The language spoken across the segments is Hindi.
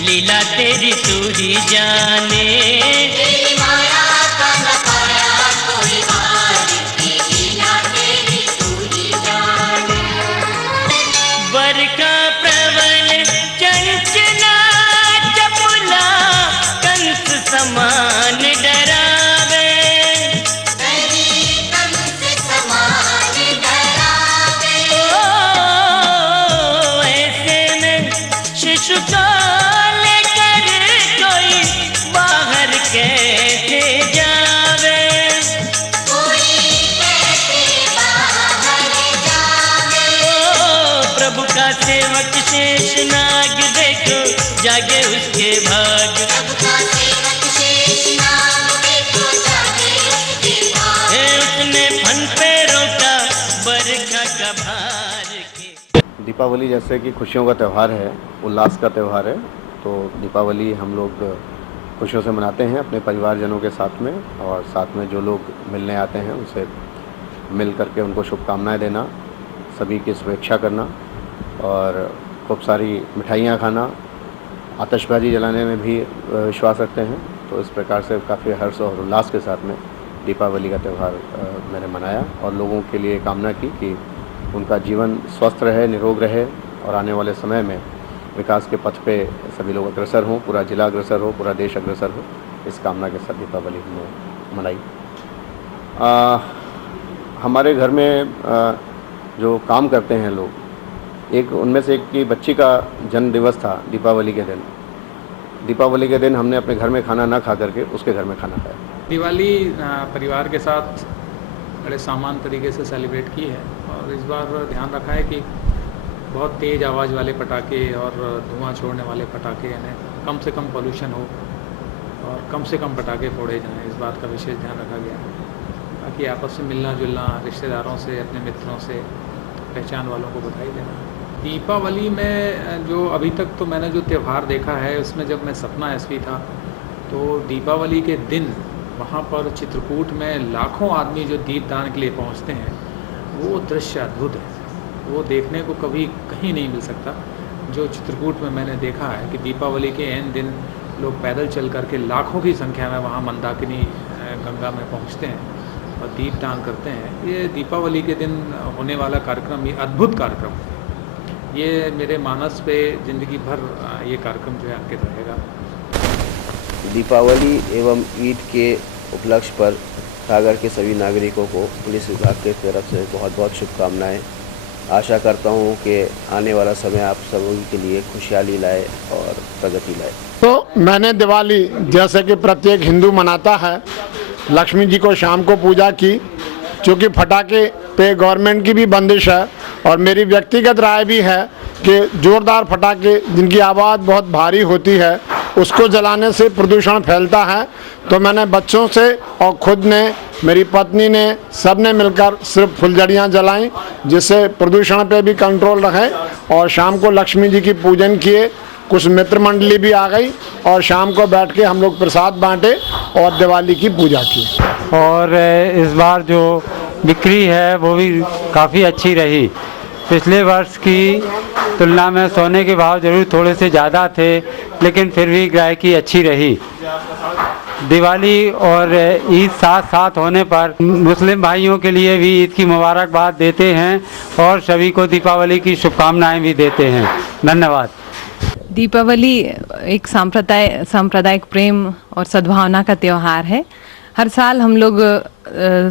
लीला तेरी तू ही जाने। तेरी माया का न पाया कोई हाल, लीला तेरी तू ही जाने। बरखा प्रबल चंचला चपला कंस समान डरावे। कंस समान डरावे। ओ ऐसे में शिशु को लेकर कोई बाहर कैसे जावे। कोई कैसे बाहर जावे। ओ प्रभु का सेवक शेष नाग देखो जागे उसके भाग। प्रभु का सेवक शेष नाग देखो जागे उसके भाग। है उसने फन पे रोका बरखा का भार के। दीपावली जैसे कि खुशियों का त्यौहार है, उल्लास का त्यौहार है, तो दीपावली हम लोग खुशियों से मनाते हैं अपने परिवारजनों के साथ में, और साथ में जो लोग मिलने आते हैं उनसे मिल करके उनको शुभकामनाएं देना, सभी की शुभेच्छा करना और खूब सारी मिठाइयाँ खाना, आतिशबाजी जलाने में भी विश्वास रखते हैं। तो इस प्रकार से काफ़ी हर्ष और उल्लास के साथ में दीपावली का त्यौहार मैंने मनाया और लोगों के लिए कामना की कि उनका जीवन स्वस्थ रहे, निरोग रहे और आने वाले समय में विकास के पथ पे सभी लोग अग्रसर हों, पूरा जिला अग्रसर हो, पूरा देश अग्रसर हो। इस कामना के साथ दीपावली हमने मनाई। हमारे घर में जो काम करते हैं लोग, एक उनमें से एक की बच्ची का जन्म दिवस था दीपावली के दिन। दीपावली के दिन हमने अपने घर में खाना ना खा करके उसके घर में खाना खाया। दिवाली परिवार के साथ बड़े सामान्य तरीके से सेलिब्रेट की है और इस बार ध्यान रखा है कि बहुत तेज़ आवाज़ वाले पटाखे और धुआं छोड़ने वाले पटाखे, यानी कम से कम पोल्यूशन हो और कम से कम पटाखे फोड़े जाएं, इस बात का विशेष ध्यान रखा गया है। बाकी आपस में मिलना जुलना, रिश्तेदारों से, अपने मित्रों से, पहचान वालों को बधाई देना। दीपावली में जो अभी तक तो मैंने जो त्यौहार देखा है उसमें जब मैं सपना एसपी था तो दीपावली के दिन वहाँ पर चित्रकूट में लाखों आदमी जो दीपदान के लिए पहुँचते हैं, वो दृश्य अद्भुत है। वो देखने को कभी कहीं नहीं मिल सकता। जो चित्रकूट में मैंने देखा है कि दीपावली के एन दिन लोग पैदल चल करके लाखों की संख्या में वहाँ मंदाकिनी गंगा में पहुँचते हैं और दीपदान करते हैं। ये दीपावली के दिन होने वाला कार्यक्रम, ये अद्भुत कार्यक्रम है। ये मेरे मानस पे ज़िंदगी भर ये कार्यक्रम जो है अंकित रहेगा। दीपावली एवं ईद के उपलक्ष्य पर सागर के सभी नागरिकों को पुलिस विभाग की तरफ से बहुत बहुत शुभकामनाएं। आशा करता हूं कि आने वाला समय आप सभी के लिए खुशहाली लाए और प्रगति लाए। तो मैंने दिवाली जैसे कि प्रत्येक हिंदू मनाता है, लक्ष्मी जी को शाम को पूजा की, क्योंकि फटाके पे गवर्नमेंट की भी बंदिश है और मेरी व्यक्तिगत राय भी है कि जोरदार फटाके जिनकी आवाज़ बहुत भारी होती है उसको जलाने से प्रदूषण फैलता है। तो मैंने बच्चों से और खुद ने, मेरी पत्नी ने, सब ने मिलकर सिर्फ फुलझड़ियाँ जलाईं, जिससे प्रदूषण पे भी कंट्रोल रहे। और शाम को लक्ष्मी जी की पूजन किए, कुछ मित्र मंडली भी आ गई और शाम को बैठ के हम लोग प्रसाद बांटे और दिवाली की पूजा की। और इस बार जो बिक्री है वो भी काफ़ी अच्छी रही। पिछले वर्ष की तुलना में सोने के भाव जरूर थोड़े से ज़्यादा थे, लेकिन फिर भी ग्राहकी अच्छी रही। दिवाली और ईद साथ साथ होने पर मुस्लिम भाइयों के लिए भी ईद की मुबारकबाद देते हैं और सभी को दीपावली की शुभकामनाएं भी देते हैं। धन्यवाद। दीपावली एक सांप्रदायिक प्रेम और सद्भावना का त्यौहार है। हर साल हम लोग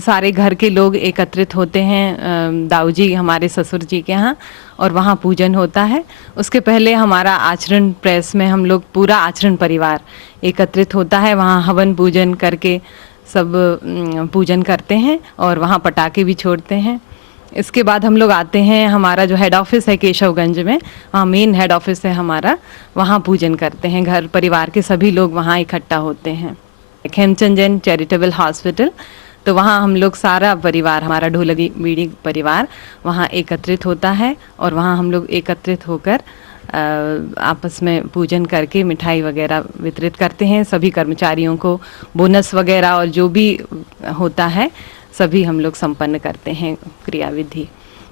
सारे घर के लोग एकत्रित होते हैं दाऊ जी, हमारे ससुर जी के यहाँ, और वहाँ पूजन होता है। उसके पहले हमारा आचरण प्रेस में हम लोग पूरा आचरण परिवार एकत्रित होता है, वहाँ हवन पूजन करके सब पूजन करते हैं और वहाँ पटाखे भी छोड़ते हैं। इसके बाद हम लोग आते हैं, हमारा जो हेड ऑफिस है केशवगंज में, वहाँ मेन हेड ऑफिस है हमारा, वहाँ पूजन करते हैं। घर परिवार के सभी लोग वहाँ इकट्ठा होते हैं। खेमचंद जैन चैरिटेबल हॉस्पिटल, तो वहाँ हम लोग सारा परिवार, हमारा ढोलकी बीड़ी परिवार वहाँ एकत्रित होता है और वहाँ हम लोग एकत्रित होकर आपस में पूजन करके मिठाई वगैरह वितरित करते हैं। सभी कर्मचारियों को बोनस वगैरह और जो भी होता है सभी हम लोग संपन्न करते हैं क्रियाविधि।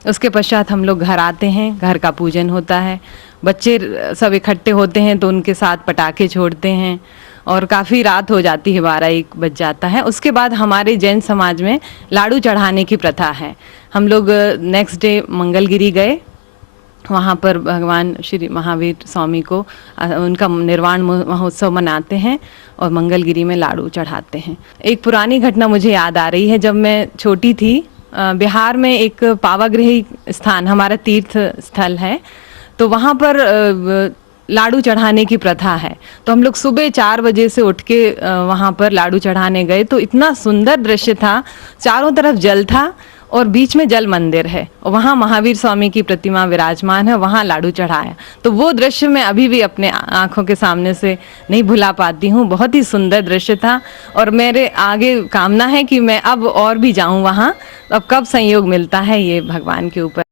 उसके पश्चात हम लोग घर आते हैं, घर का पूजन होता है, बच्चे सब इकट्ठे होते हैं तो उनके साथ पटाखे छोड़ते हैं और काफ़ी रात हो जाती है, 12-1 बज जाता है। उसके बाद हमारे जैन समाज में लाड़ू चढ़ाने की प्रथा है। हम लोग नेक्स्ट डे मंगलगिरी गए, वहाँ पर भगवान श्री महावीर स्वामी को उनका निर्वाण महोत्सव मनाते हैं और मंगलगिरी में लाड़ू चढ़ाते हैं। एक पुरानी घटना मुझे याद आ रही है। जब मैं छोटी थी, बिहार में एक पावागृही स्थान हमारा तीर्थ स्थल है, तो वहाँ पर लाड़ू चढ़ाने की प्रथा है। तो हम लोग सुबह 4 बजे से उठ के वहाँ पर लाड़ू चढ़ाने गए। तो इतना सुंदर दृश्य था, चारों तरफ जल था और बीच में जल मंदिर है और वहाँ महावीर स्वामी की प्रतिमा विराजमान है, वहाँ लाड़ू चढ़ाया। तो वो दृश्य मैं अभी भी अपने आंखों के सामने से नहीं भुला पाती हूँ। बहुत ही सुंदर दृश्य था और मेरे आगे कामना है कि मैं अब और भी जाऊँ वहाँ। अब कब संयोग मिलता है ये भगवान के ऊपर।